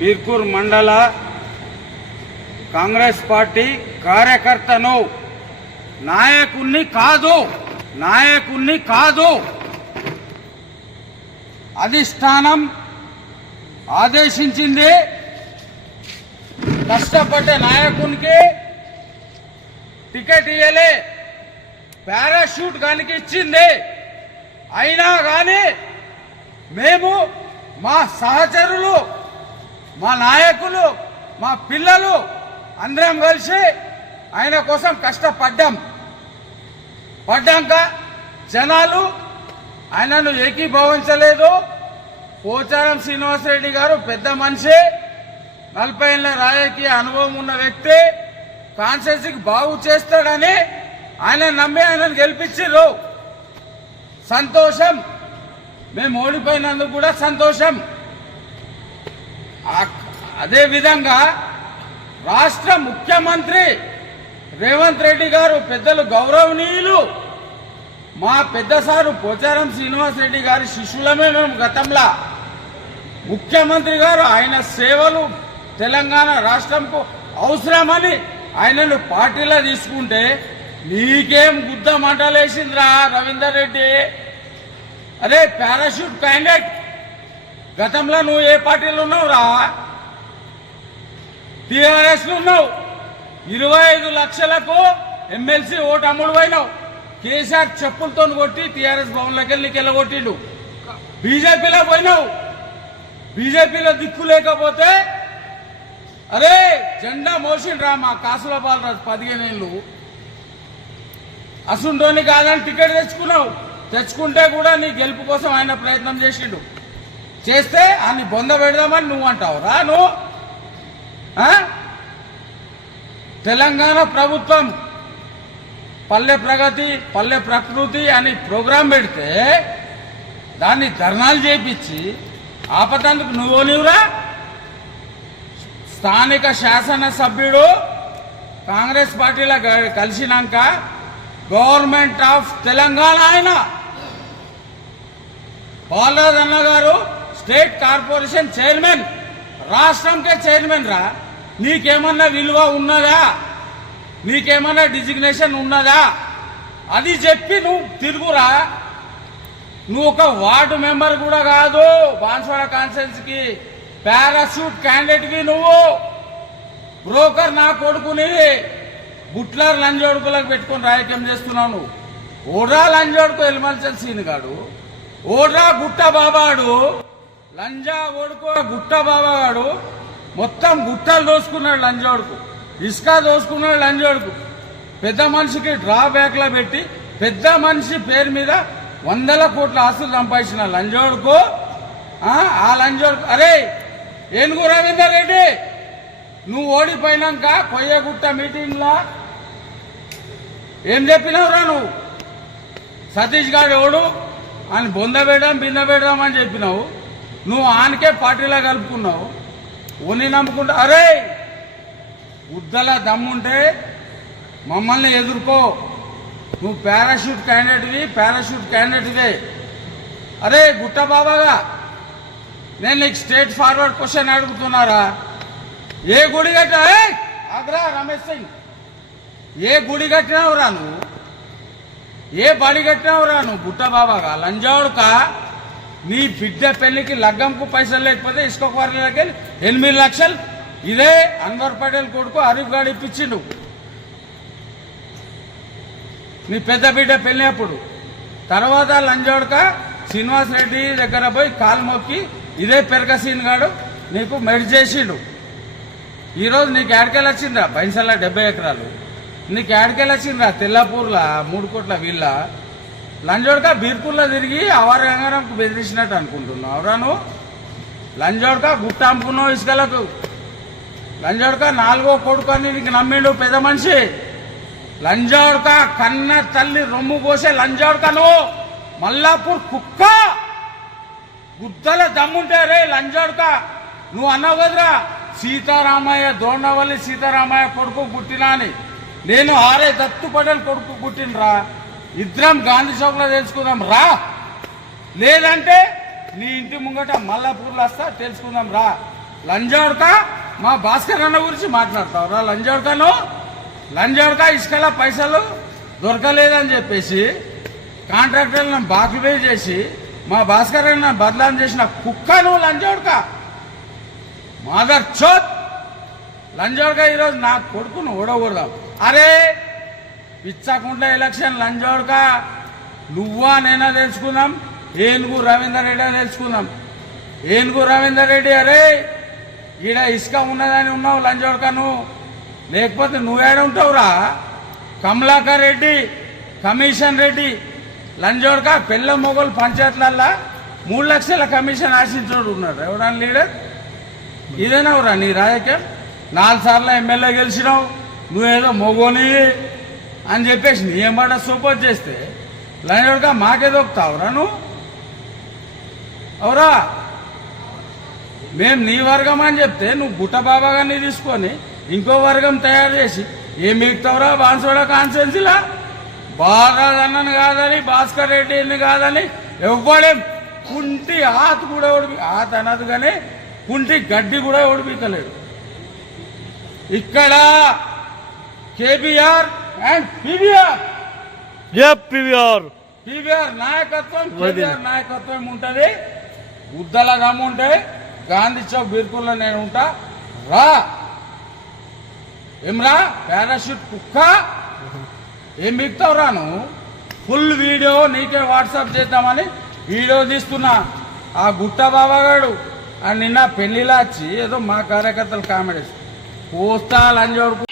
బీర్కూర్ మండల కాంగ్రెస్ పార్టీ కార్యకర్తను. నాయకుణ్ణి కాదు నాయకుణ్ణి కాదు. అధిష్టానం ఆదేశించింది. కష్టపడ్డ నాయకునికి టికెట్ ఇయ్యలే. పారాషూట్ కనుక ఇచ్చింది. అయినా కానీ మేము మా సహచరులు మా నాయకులు మా పిల్లలు అందరం కలిసి ఆయన కోసం కష్టపడ్డాం. పడ్డాక జనాలు ఆయనను ఏకీభవించలేదు. పోచారం శ్రీనివాసరెడ్డి గారు పెద్ద మనిషి నలభై ఏళ్ళ రాజకీయ అనుభవం ఉన్న వ్యక్తి కాన్స్టిట్యూన్సీకి బాగు చేస్తాడని ఆయన నమ్మి ఆయనను గెలిపించారు సంతోషం. మేము ఓడిపోయినందుకు కూడా సంతోషం. అదే విధంగా రాష్ట్ర ముఖ్యమంత్రి రేవంత్ రెడ్డి గారు పెద్దలు గౌరవనీయులు. మా పెద్ద సారు పోచారం శ్రీనివాస్ రెడ్డి గారి శిష్యులమే మేము గతంలో. ముఖ్యమంత్రి గారు ఆయన సేవలు తెలంగాణ రాష్ట్రంకు అవసరమని ఆయనను పార్టీలో తీసుకుంటే నీకేం గుద్ద మంటలేసిందిరా రవీందర్ రెడ్డి. అదే పారాషూట్ క్యాండిడేట్ గతంలో నువ్వు ఏ పార్టీలో ఉన్నావురా? టిఆర్ఎస్లో ఉన్నావు. ఇరవై ఐదు లక్షలకు ఎమ్మెల్సీ ఓటు అమ్ముడు పోయినావు. కేసీఆర్ చెప్పులతో కొట్టి టీఆర్ఎస్ భవన్లోకి వెళ్ళి వెళ్ళగొట్టిండు బీజేపీలో పోయినావు. బీజేపీలో దిక్కు లేకపోతే అరే జెండా మోసిండ్రా మా కాసుల బాలరాజు పదిహేను ఏళ్ళు. అసుంటోని కాదని టికెట్ తెచ్చుకున్నావు. తెచ్చుకుంటే కూడా నీ గెలుపు కోసం ఆయన ప్రయత్నం చేసిండు. చేస్తే అన్ని బొంద పెడదామని నువ్వు అంటావు. రా నువ్వు ఆ? తెలంగాణ ప్రభుత్వం పల్లె ప్రగతి పల్లె ప్రకృతి అని ప్రోగ్రాం పెడితే దాన్ని ధర్నాలు చేపించి ఆపదందుకు నువ్వు నీవురా? స్థానిక శాసనసభ్యుడు కాంగ్రెస్ పార్టీలో కలిసినాక గవర్నమెంట్ ఆఫ్ తెలంగాణ ఆయన. బాలరాజన్న గారు స్టేట్ కార్పొరేషన్ చైర్మన్ రాష్ట్రంకే చైర్మన్ రా. నీకేమన్నా విలువ ఉన్నదా? నీకేమన్నా డిజిగ్నేషన్ ఉన్నదా? అది చెప్పి నువ్వు తిరుగురా. నువ్వు ఒక వార్డు మెంబర్ కూడా కాదు. బాన్స్వాడ కాన్స్టిట్యున్సీకి పారాషూట్ క్యాండిడేట్వి నువ్వు. బ్రోకర్ నా కొడుకుని బుట్లర్ లంజోడుకులకు పెట్టుకొని రాజకీయం చేస్తున్నావు నువ్వు. ఓడ్రా లంజోడుకు ఎలిమల్చల్ సీన్ కాడు. ఓడ్రా గుట్ట బాబాడు. లంజా ఓడుకో గుట్ట బాబాగాడు మొత్తం గుట్టలు దోసుకున్నాడు లంజోడుకు. ఇసుక దోసుకున్నాడు లంజోడుకు. పెద్ద మనిషికి డ్రా బ్యాక్లో పెట్టి పెద్ద మనిషి పేరు మీద వందల కోట్ల ఆస్తులు సంపాదించిన లంజోడుకు ఆ, లంజోడుకు అరే ఏనుగు రవీందర్ రెడ్డి నువ్వు ఓడిపోయినాక కొయ్యగుట్ట మీటింగ్లో? ఏం చెప్పినావురా నువ్వు? సతీష్ గారు ఎవడు? అని బొంద పెడదాం బింద పెడదాం అని చెప్పినావు. నువ్వు ఆనకే పార్టీలో కలుపుకున్నావు. ఉని నమ్ముకుంటా అరే! ఉద్దల దమ్ముంటే మమ్మల్ని ఎదుర్కో. నువ్వు పారాషూట్ క్యాండిడేట్వి పారాషూట్ క్యాండిడేట్వే. అరే గుట్ట బాబాగా నేను నీకు స్టేట్ ఫార్వర్డ్ క్వశ్చన్ అడుగుతున్నారా? ఏ గుడి కట్టా ఆగ్రా రమేష్ సింగ్. ఏ గుడి కట్టినావురా నువ్వు? ఏ బడి కట్టినావురా నువ్వు గుట్ట బాబాగా? లంజావుడుక? నీ బిడ్డ పెళ్ళికి లగ్గంకు పైసలు లేకపోతే ఇసుక క్వారీలకి దగ్గర ఎనిమిది లక్షలు. ఇదే అన్వర్ పటేల్ కొడుకు హరీఫ్ గాడు ఇప్పించిండు. నీ పెద్ద బిడ్డ పెళ్ళినప్పుడు తర్వాత లంజోడక శ్రీనివాస్ రెడ్డి దగ్గర పోయి కాలు మొక్కి ఇదే పెరగసీన్ గాడు నీకు మెడి చేసిండు. ఈరోజు నీకు ఏడకెళ్ళి వచ్చిందిరా బైన్సల్లా డెబ్బై ఎకరాలు. నీకు ఏడకెళ్ళి వచ్చిందిరా తెల్లాపూర్లా మూడు కోట్ల వీళ్ళ. లంజోడక బీర్పూర్లో తిరిగి అవారు గంగారంకు బెదిరించినట్టు అనుకుంటున్నావు. అవురా నువ్వు? లంజోడక గుట్ట అమ్ముకున్నావు ఇసుకలకు. లంజోడక నాలుగో కొడుకు అని నీకు నమ్మిండు పెద్ద మనిషి. లంజోడక కన్న తల్లి రొమ్ము కోసే లంజోడక నువ్వు? మల్లాపూర్ కుక్క? గుద్దల దమ్ముంటే రే లంజోడక. నువ్వు అన్నావు కదరా సీతారామయ్య దోండవల్లి సీతారామయ్య కొడుకు పుట్టినా అని. నేను ఆరే దత్తు కొడుకు పుట్టినరా ఇద్దరం గాంధీ చౌక్లో తెలుసుకుందాం రా. లేదంటే నీ ఇంటి ముంగట మల్లాపూర్లో వస్తా తెలుసుకుందాం రా. లంజాడుక మా భాస్కర్ అన్న గురించి మాట్లాడతావురా లంజాడుకను లంజాడుక ఇసుకల పైసలు దొరకలేదని చెప్పేసి కాంట్రాక్టర్లను బాకీపే చేసి మా భాస్కర్ అన్న బదలాం చేసిన కుక్కను లంజాడుక. మాదర్ చోత్ లంజాడుక ఈరోజు నా కొడుకును ఓడకూడదాం అరే పిచ్చకుంట ఎలక్షన్ లంజోడక. నువ్వా నేనా తెలుసుకుందాం? ఏనుగు రవీందర్ రెడ్డి అని తెలుసుకుందాం. ఏనుగు రవీందర్ రెడ్డి అరే ఈడ ఇసుక ఉన్నదని ఉన్నావు లంజోడక నువ్వు. లేకపోతే నువ్వేడ ఉంటావురా? కమలాకర్ రెడ్డి కమిషన్ రెడ్డి లంజోడక పెళ్ళ మొగలు పంచాయతీలల్లా మూడు లక్షల కమిషన్ ఆశించోడు ఉన్నాడు. ఎవడని లీడర్? ఇదేనావురా నీ రాజకీయం? నాలుగు సార్లు ఎమ్మెల్యే గెలిచినావు. నువ్వేదో మొగోని. అని చెప్పేసి నీ ఏమన్నా సూపర్ చేస్తే లైన్గా మాకే దొక్కుతావురా నువ్వు. అవురా. మేము నీ వర్గం అని చెప్తే నువ్వు బుట్ట బాబా గారిని తీసుకొని ఇంకో వర్గం తయారు చేసి ఏం మిగతావురా? బాన్సోడ కాన్సెన్సీలా బాగా అన్నను కాదని భాస్కర్ రెడ్డిని కాదని ఎవ్వడే కుంటి ఆత కూడా ఓడిపి ఆత అనదు కానీ కుంటి గడ్డి కూడా ఓడిపించలేదు ఇక్కడ కేబీఆర్ అండ్ పీవీఆర్ జప్ పివిఆర్ పీవీఆర్ నాయకత్వం కేబీఆర్ నాయకత్వం ఉంటది. ఉద్దల దమ్ము ఉంటాయి గాంధీ చౌక్ బీర్కుల్లో నేను ఉంటా. రా. ఏమ్రా పారాషూట్ కుక్క. ఏం మిగతావు రాను ఫుల్ వీడియో నీకే వాట్సాప్ చేద్దామని వీడియో తీస్తున్నా. ఆ గుట్ట బాబాగాడు ఆ నిన్న పెళ్ళిలా వచ్చి ఏదో మా కార్యకర్తలు కామెడీ పోస్తా లంజోడుకు